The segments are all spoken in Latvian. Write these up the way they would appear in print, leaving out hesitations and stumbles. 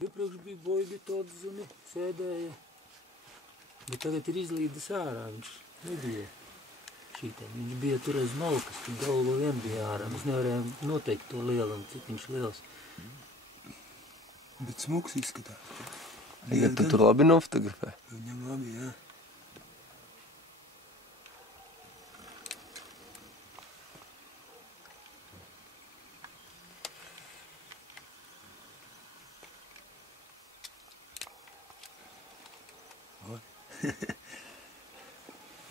Iepriekš bija boigi tāds, zini, sēdēja. Bet tagad ir izlīdis ārā, viņš nebija šītiem. Viņš bija tur aiz malkas, tur galva vien bija ārā. Mēs nevarējām noteikt to lielumu, cik viņš liels. Bet smuks izskatās. Tagad tu tur labi nofotografē? Viņam labi, jā.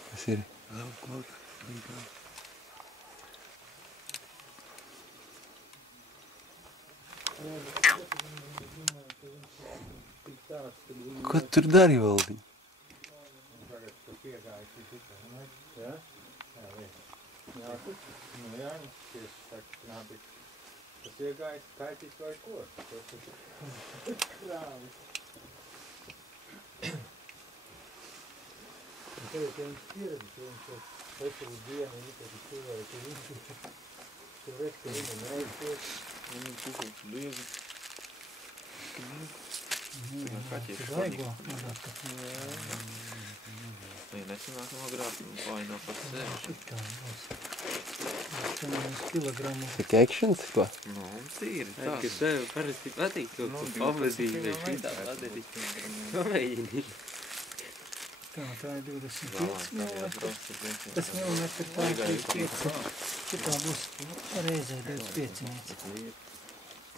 Kas ir? Vēl kaut kā. Ko tur dari, Valdiņ? Tagad tu piegājas šitā, ne? Jā? Jā, viens. Jāsaka? Nu jā, tieši saka, nāpik. Tas iegājas kaitīs vai ko? Tas ir krāvis. Un tagad, ja viņš pieredzi, ka viņš veselu dienu, viņi tad cilvēki, viņš tur rekti viņam reizies. Viņi kukuļs liezi. Jā, tas vaigo. Viņa nesanāk nogrābt un paino pat sēž. Šitā būs. 8 kilogramu. Tik ekšens, ko? Nu, un tīri tā. Kad tev parasti patīk kaut ko pavadīt, vai šitā padarīt. Pamēģini. Tā ir 25 millimetri. Tas millimetri tā ir 5. Šitā būs reizē 25 millimetri.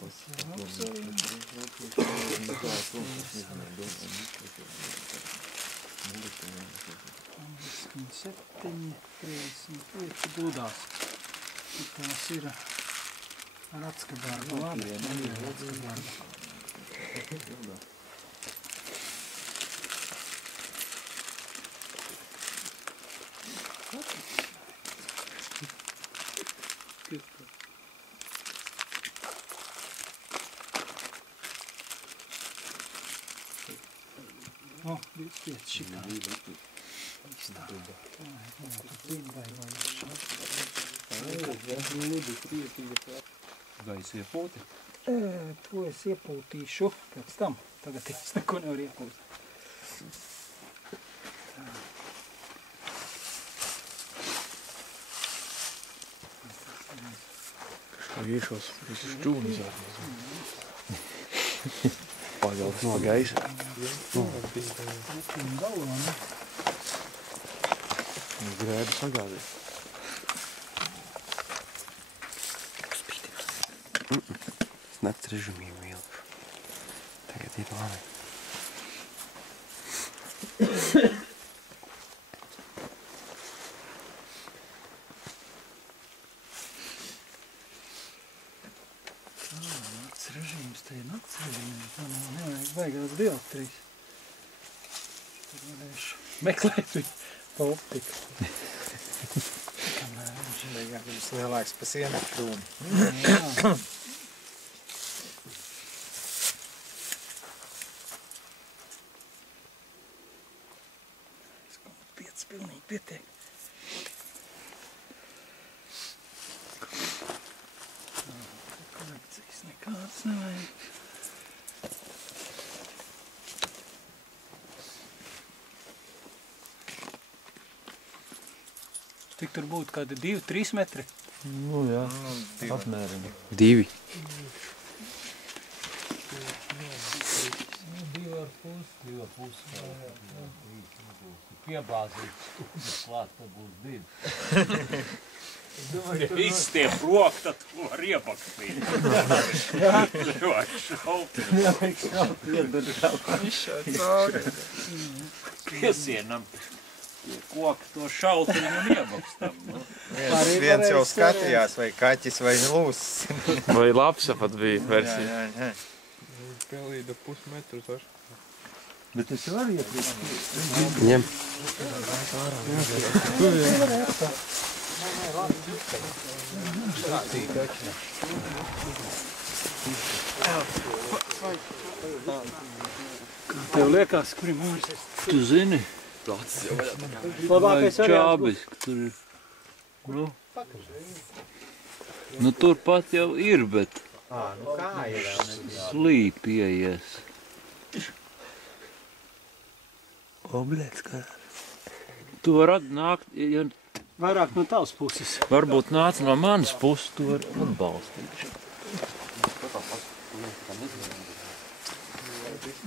Tas ir apsolīgi. 27, 35 būdās. Šitās ir ar atskabargu. Labi, man ir atskabargu. O, 25 šitā. Īstā. Vai es iepūti? To es iepūtīšu pēc tam. Tagad es neko nevaru iepūt. Kā iešos, visus čūnis ārmās. Pagals no gaisa. Grēbi sagāzīt. Nakts režumiem vilku. Tagad ir labi. Nakts režīms, te ir nakts režīms. Tā nevajag baigās dioptrijas. Tur varēšu meklēt viņu pa optiku. Kamēr viņš ir. Beigās viņš lielāks pa sienu krūmu. Jā. Pieci pilnīgi pietiek. Korekcijas nekādas nevajag. Cik tur būtu kādi 2-3 metri? Nu jā, apmēram. 2. 2,5. Piebāzīts klāt, tad būs 2. Ja viss tie prok, tad to var iepakstīt. Ļoti šauti. Piesienam koku to šautiņu un iebakstam. Viens jau skatījās, vai kaķis vai lūsis. Vai lapsa pat bija versija. Jā. Pelīda pusmetru taču. Bet es varu iepriekš. Ņem. Kā tev liekas, kur ir Māris? Tu zini, Labākais čābis, tur ir. Nu, tur pat jau ir, bet Nu kā ir vēl nezinu. Slīpējies. Oblēts, kā. Tu vari atnākt, ja Vairāk no tavas puses. varbūt nāc no manas puses, tu vari atbalstīt.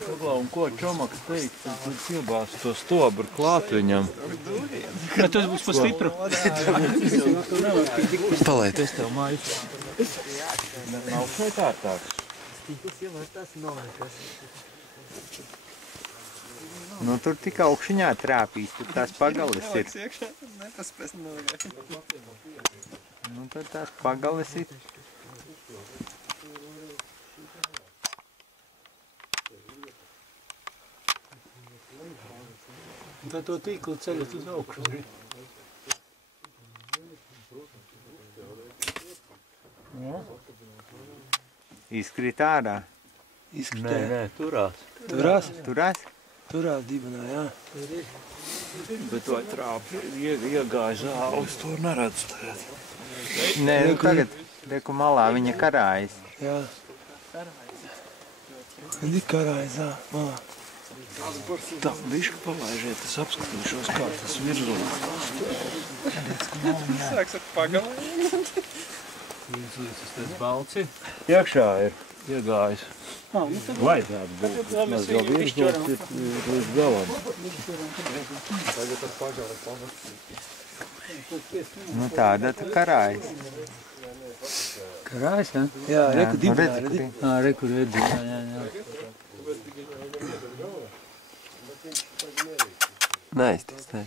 Paglau, un ko Čomaks teica, tad iebās to stobru klāt viņam. Ka tas būs pa stipru. Palaid. Es tev māju. Nav šeit ārtāks. Nu tur tik augšiņā trāpīs, tur tās pagalis ir. Nu tur tās pagalis ir. Un tad to tīklu ceļat uz augšu. Izkrīt ārā. Izskatē. Turās. Turās? Turās? Turās dibenā, jā. Bet vai trāpi iegāja zāles, to neredz tagad. Nē, nu tagad, reku malā viņa karājas. Jā. Kad ir karājas, malā. Tā, bišķi palaižiet, es apskatīšos, kā tas virzo. Sāks ar pagalē. Tas balci. Iekšā ir iegājis. Vajadzētu būt. Mēs jau virzots ir līdz galam. Nu tāda tu karājas. Karājas, ja? Jā, reku nu dibenā, redzi, redzi. Ā, re, kur redzi, jā. Neizties, ne.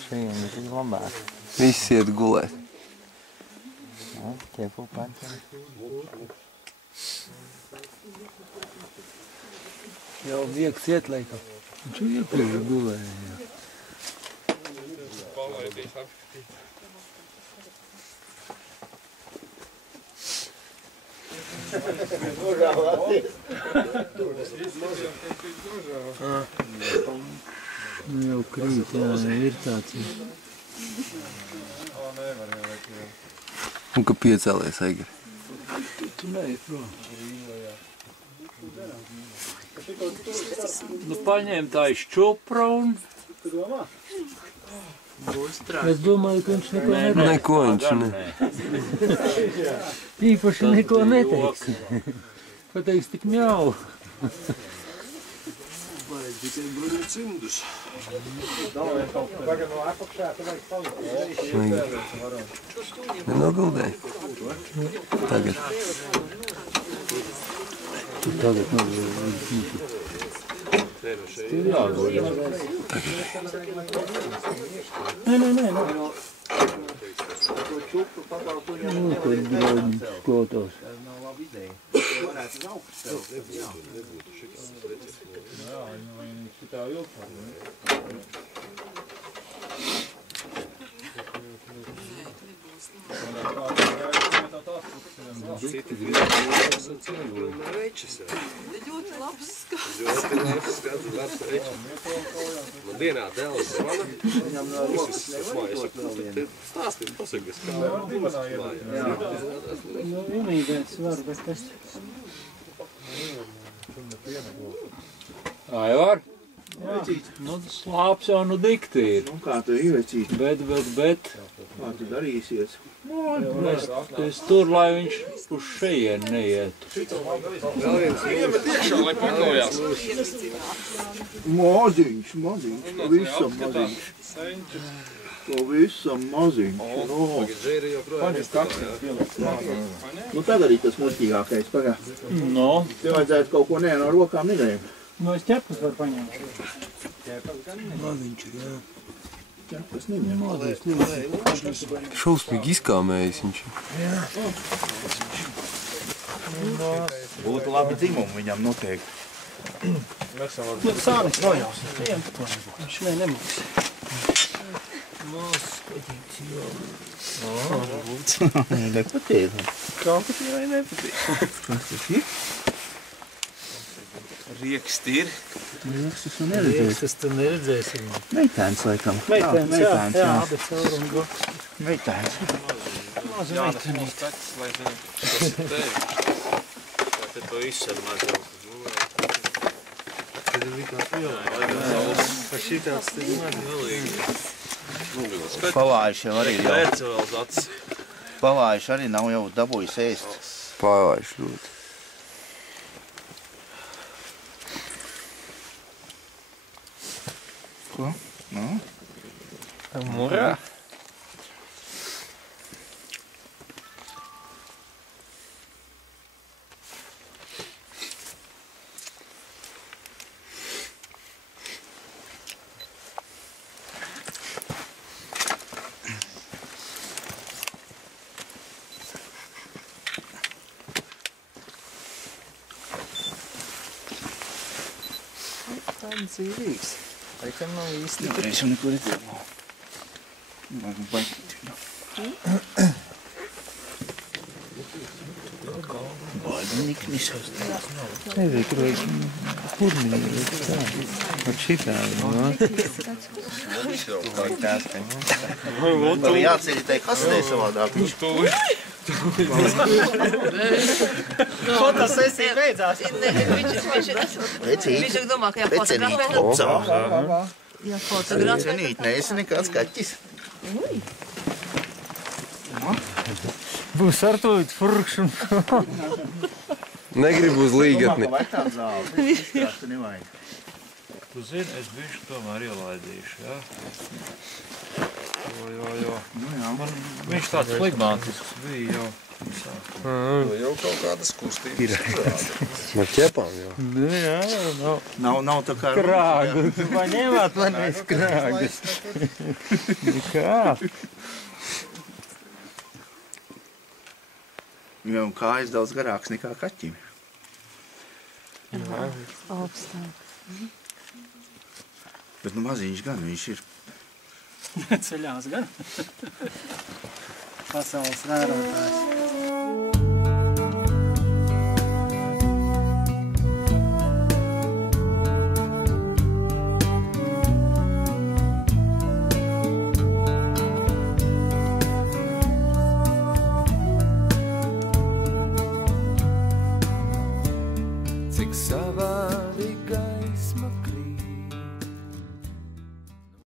Šajiem ir tik labāk. Viss iet gulēt. Nu, ķepu paņem. Jau viegs iet, laikam. Viņš jau iepriekš gulēja, jā. Nu jau krīt, jā, ir tāds. Un ka piecēlies, Aigari. Tu neej prom. Nu, paņēm tā iz čupra un... Es domāju, ka viņš neko neteiks. Neko viņš ne. Īpaši neko neteiks. Pateiks tik mjau. Nenogaldēji? Tagad. Tagad nav. Tur jāgulda. Nē. Nu, tad draugi skotos. Ļoti labs skats. Man dienā dēls zvana. Es saku, stāstīt, pasakas, kā Nu, vienīgais var, bet tas... Aivar? Nu, slāps jau nu dikti ir. Nu, kā tu ievecīt? Bet. Kā tu darīsies? Es tur, lai viņš uz šeien neietu. iemet iekšā, lai pakojās. Maziņš, pavisam maziņš. Pavisam maziņš. No. Džēri joprojām. Nu, tad arī tas muļķīgākais. Pagā. No. Tev vajadzētu kaut ko no rokām nedēļ. Nu, es ķepus varu paņemt. Maziņš ir, jā. Tas neņem. Šausmīgi izkāmējis viņš. Būtu labi dzimumu viņam noteikti. Nu, sānis nojaus. Viņš nemaks. Skatīts, jā. Nepatīk. Kā ka tie vai nepatīk? Kas tas ir? Rieksti ir. Riekstus tu neredzēsi. Riekstus tu neredzēsi. Meitēns, laikam. Meitēns, jā, abi caurumu bloks. Meitēns. Maza meitenīt. Pēc, lai zinu, kas ir tevi. Kā te to izsver mazāk. Tad ir likā pievēl. Pa šitāds tad maz galīgi. Pavājuši jau arī jau. Pērcevels acis. Pavājuši arī nav jau dabūjis ēst. Pavājuši ļoti. Ko? Nu? Murā. Tāds dzīvīgs. Laikam nav īsti. Jā, reiz jau neko redzēju. Laikam baigīt viņu. Baigi niknišas. Nezinu, kur vajag purniņu. Pat šitādi, no? Vēl jāceļ tai kastē savādāk. Fotosesija beidzās. Vecīt. domā, ka Vecenīt kopcā. Jā, fotografē. Vecenīt, neesi nekāds kaķis. Būs ar to furkšanu. Negribu uz līgatni. Vai tā zāle? Izstrāstu nevajag. Tu zini, es bišķi tomēr ielaidīšu, jā? Jo. Man viņš tāds flegmātisks bija jau. Jau kaut kādas kustības. Ar ķepām jau. Nu jā, Nav tā kā... krāgu. Tu paņēmāt manīs krāgas. Kā? Viņam kājas daudz garāks nekā kaķim. Augstāk. Bet nu maziņš gan viņš ir. Ceļās gan. Pasaules vērotājs.